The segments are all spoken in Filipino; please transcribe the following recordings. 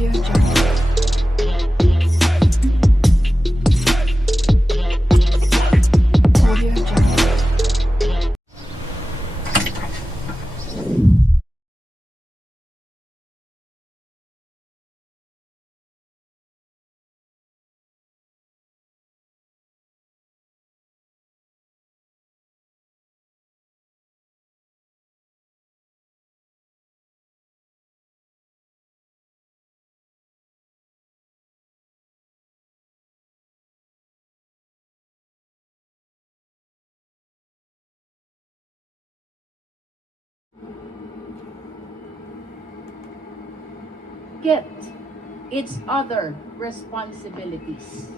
Audio Jungle. Audio Jungle. Get its other responsibilities.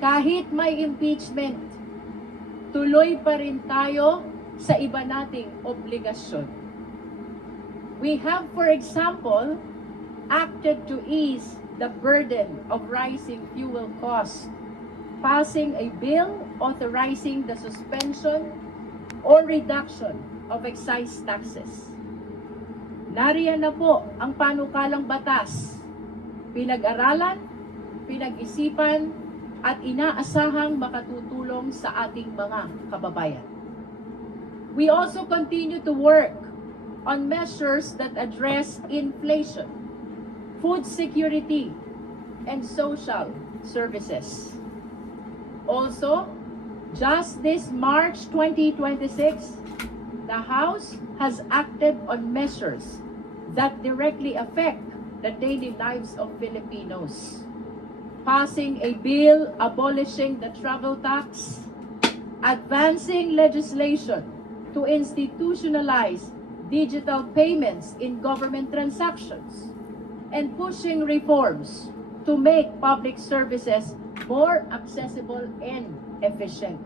Kahit may impeachment, tuloy pa rin tayo sa iba nating obligasyon. We have, for example, acted to ease the burden of rising fuel costs, passing a bill authorizing the suspension or reduction of excise taxes. Nariyan na po ang panukalang batas, pinag-aralan, pinag-isipan, at inaasahang makatutulong sa ating mga kababayan. We also continue to work on measures that address inflation, food security, and social services. Also, just this March 2026, the House has acted on measures that directly affect the daily lives of Filipinos, passing a bill abolishing the travel tax, advancing legislation to institutionalize digital payments in government transactions, and pushing reforms to make public services more accessible and efficient.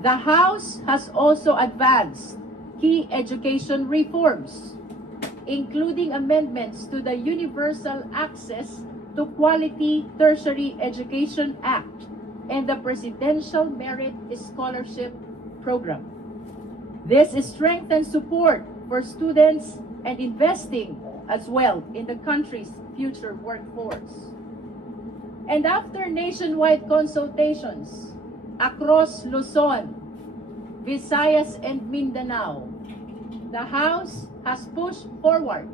The House has also advanced key education reforms, including amendments to the Universal Access to Quality Tertiary Education Act and the Presidential Merit Scholarship Program. This strengthens support for students and investing as well in the country's future workforce. And after nationwide consultations across Luzon, Visayas, and Mindanao, the House has pushed forward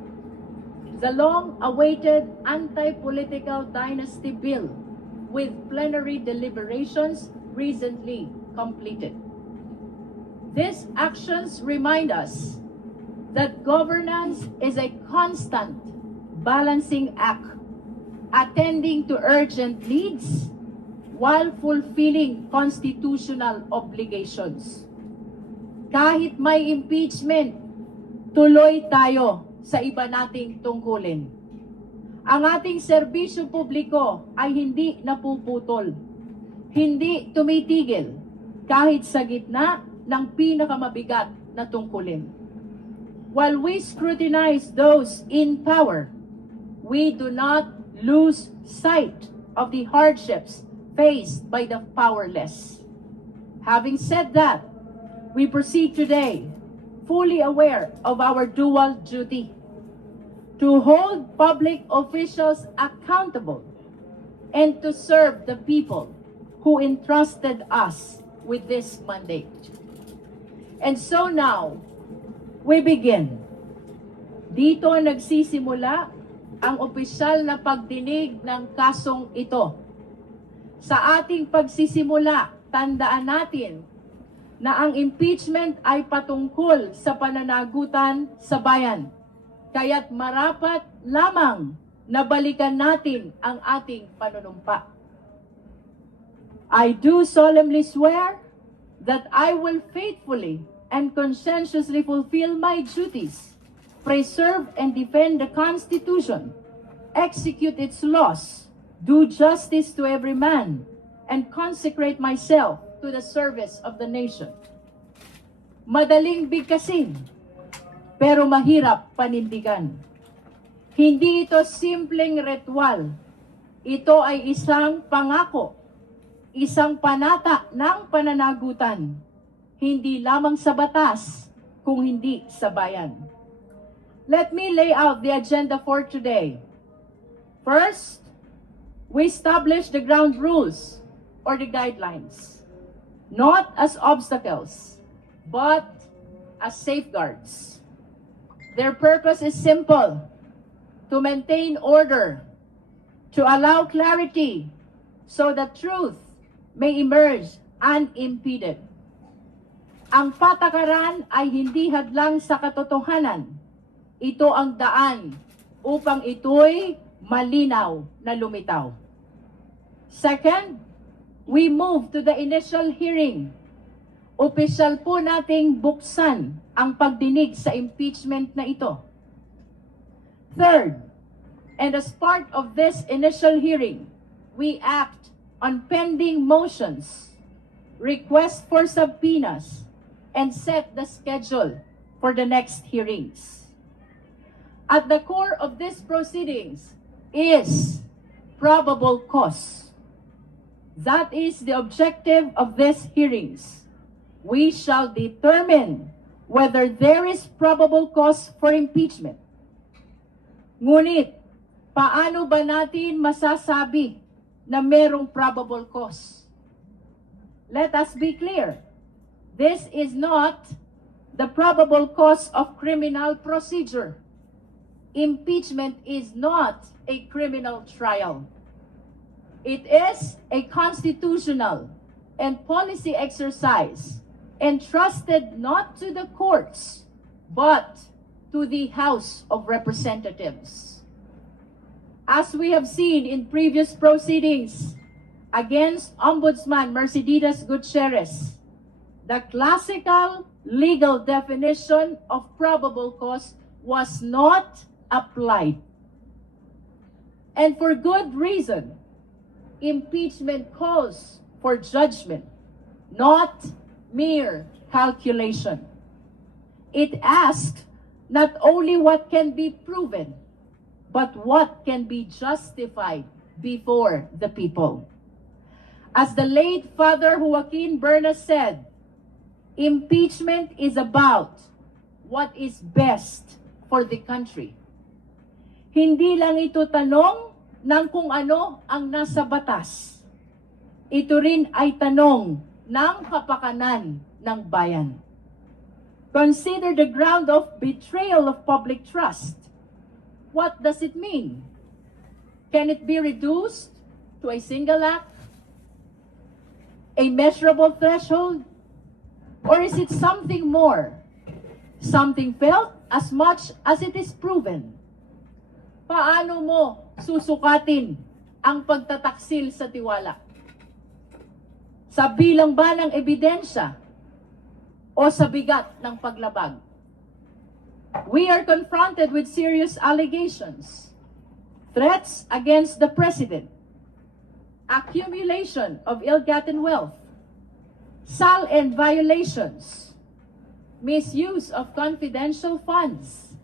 the long-awaited anti-political dynasty bill with plenary deliberations recently completed. These actions remind us that governance is a constant balancing act, attending to urgent needs while fulfilling constitutional obligations. Kahit may impeachment, tuloy tayo sa iba nating tungkulin. Ang ating serbisyo publiko ay hindi napuputol, hindi tumitigil kahit sa gitna ng pinakamabigat na tungkulin. While we scrutinize those in power, we do not lose sight of the hardships faced by the powerless. Having said that, we proceed today fully aware of our dual duty to hold public officials accountable and to serve the people who entrusted us with this mandate. And so now, we begin. Dito nagsisimula ang opisyal na pagdinig ng kasong ito. Sa ating pagsisimula, tandaan natin na ang impeachment ay patungkol sa pananagutan sa bayan. Kaya't marapat lamang na balikan natin ang ating panunumpa. I do solemnly swear that I will faithfully and conscientiously fulfill my duties, preserve and defend the Constitution, execute its laws, do justice to every man, and consecrate myself to the service of the nation. Madaling bigkasin, pero mahirap panindigan. Hindi ito simpleng ritual. Ito ay isang pangako, isang panata ng pananagutan, hindi lamang sa batas, kung hindi sa bayan. Let me lay out the agenda for today. First, we establish the ground rules or the guidelines, not as obstacles, but as safeguards. Their purpose is simple: to maintain order, to allow clarity, so that truth may emerge unimpeded. Ang patakaran ay hindi hadlang sa katotohanan. Ito ang daan upang ito'y malinaw na lumitaw. Second, we move to the initial hearing. Opisyal po nating buksan ang pagdinig sa impeachment na ito. Third, and as part of this initial hearing, we act on pending motions, request for subpoenas, and set the schedule for the next hearings. At the core of these proceedings is probable cause. That is the objective of these hearings. We shall determine whether there is probable cause for impeachment. Ngunit, paano ba natin masasabi na merong probable cause? Let us be clear. This is not the probable cause of criminal procedure. Impeachment is not a criminal trial. It is a constitutional and policy exercise entrusted not to the courts, but to the House of Representatives. As we have seen in previous proceedings against Ombudsman Mercedes Gutierrez, the classical legal definition of probable cause was not applied. And for good reason. Impeachment calls for judgment, not mere calculation. It asks not only what can be proven, but what can be justified before the people. As the late Father Joaquin Berna said, impeachment is about what is best for the country. Hindi lang ito tanong ng kung ano ang nasa batas. Ito rin ay tanong ng kapakanan ng bayan. Consider the ground of betrayal of public trust. What does it mean? Can it be reduced to a single act? A measurable threshold? Or is it something more? Something felt as much as it is proven? Paano mo susukatin ang pagtataksil sa tiwala? Sa bilang ba ng ebidensya o sa bigat ng paglabag? We are confronted with serious allegations, threats against the President, accumulation of ill-gotten wealth, SAL-N violations, misuse of confidential funds,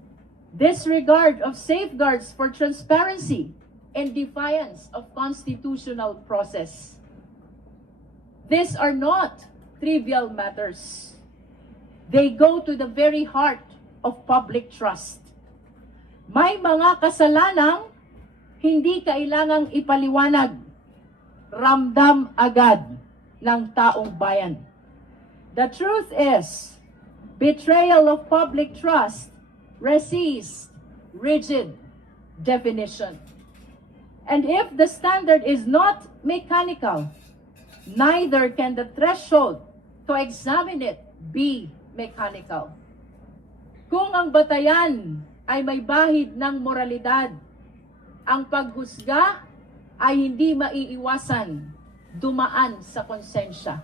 disregard of safeguards for transparency, and defiance of constitutional process. These are not trivial matters. They go to the very heart of public trust. May mga kasalanang hindi kailangang ipaliwanag, ramdam agad ng taong bayan. The truth is, betrayal of public trust receives rigid definition. And if the standard is not mechanical, neither can the threshold to examine it be mechanical. Kung ang batayan ay may bahid ng moralidad, ang paghusga ay hindi maiiwasan dumaan sa konsensya.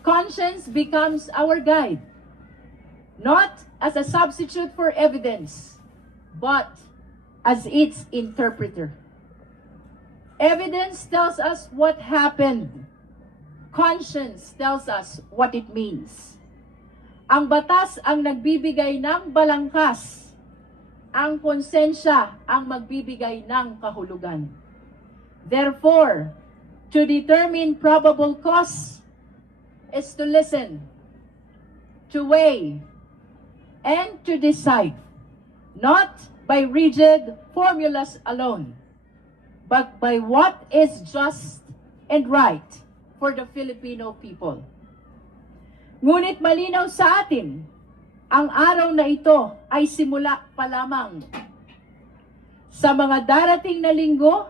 Conscience becomes our guide, not as a substitute for evidence, but as its interpreter. Evidence tells us what happened. Conscience tells us what it means. Ang batas ang nagbibigay ng balangkas. Ang konsensya ang magbibigay ng kahulugan. Therefore, to determine probable cause is to listen, to weigh, and to decide not by rigid formulas alone, but by what is just and right for the Filipino people. Ngunit malinaw sa atin, ang araw na ito ay simula pa lamang. Sa mga darating na linggo,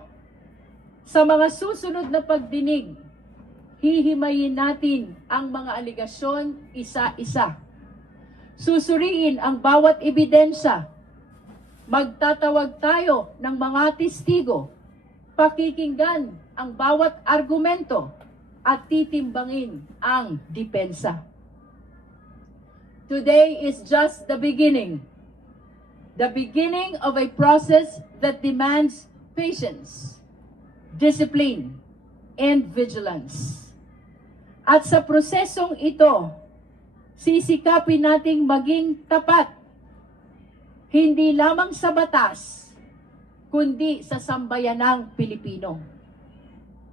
sa mga susunod na pagdinig, hihimayin natin ang mga aligasyon isa-isa. Susuriin ang bawat ebidensya. Magtatawag tayo ng mga testigo. Pakikinggan ang bawat argumento at titimbangin ang depensa. Today is just the beginning of a process that demands patience, discipline, and vigilance. At sa prosesong ito, sisikapin nating maging tapat, hindi lamang sa batas, kundi sa sambayanang Pilipino.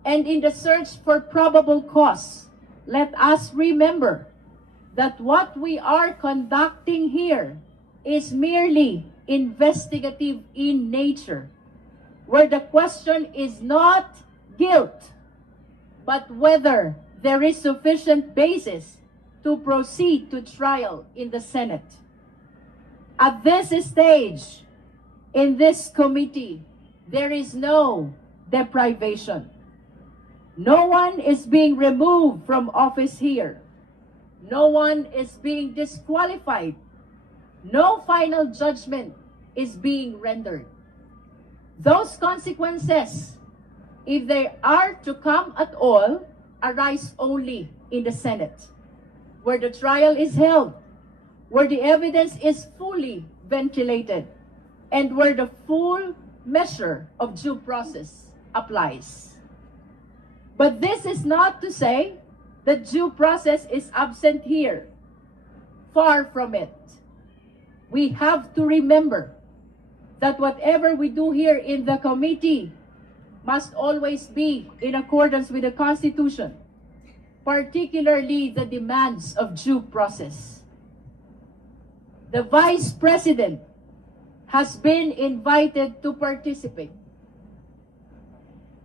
And in the search for probable cause, let us remember that what we are conducting here is merely investigative in nature, where the question is not guilt, but whether there is sufficient basis to proceed to trial in the Senate. At this stage, in this committee, there is no deprivation. No one is being removed from office here. No one is being disqualified. No final judgment is being rendered. Those consequences, if they are to come at all, arise only in the Senate, where the trial is held, where the evidence is fully ventilated, and where the full measure of due process applies. But this is not to say that due process is absent here. Far from it. We have to remember that whatever we do here in the committee must always be in accordance with the Constitution, particularly the demands of due process. The Vice President has been invited to participate.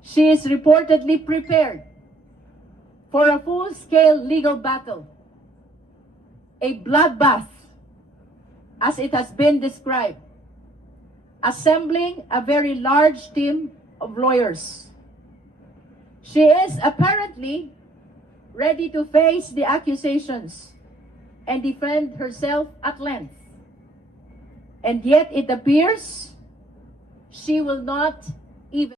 She is reportedly prepared for a full-scale legal battle, a bloodbath, as it has been described, assembling a very large team of lawyers. She is apparently ready to face the accusations and defend herself at length. And yet it appears she will not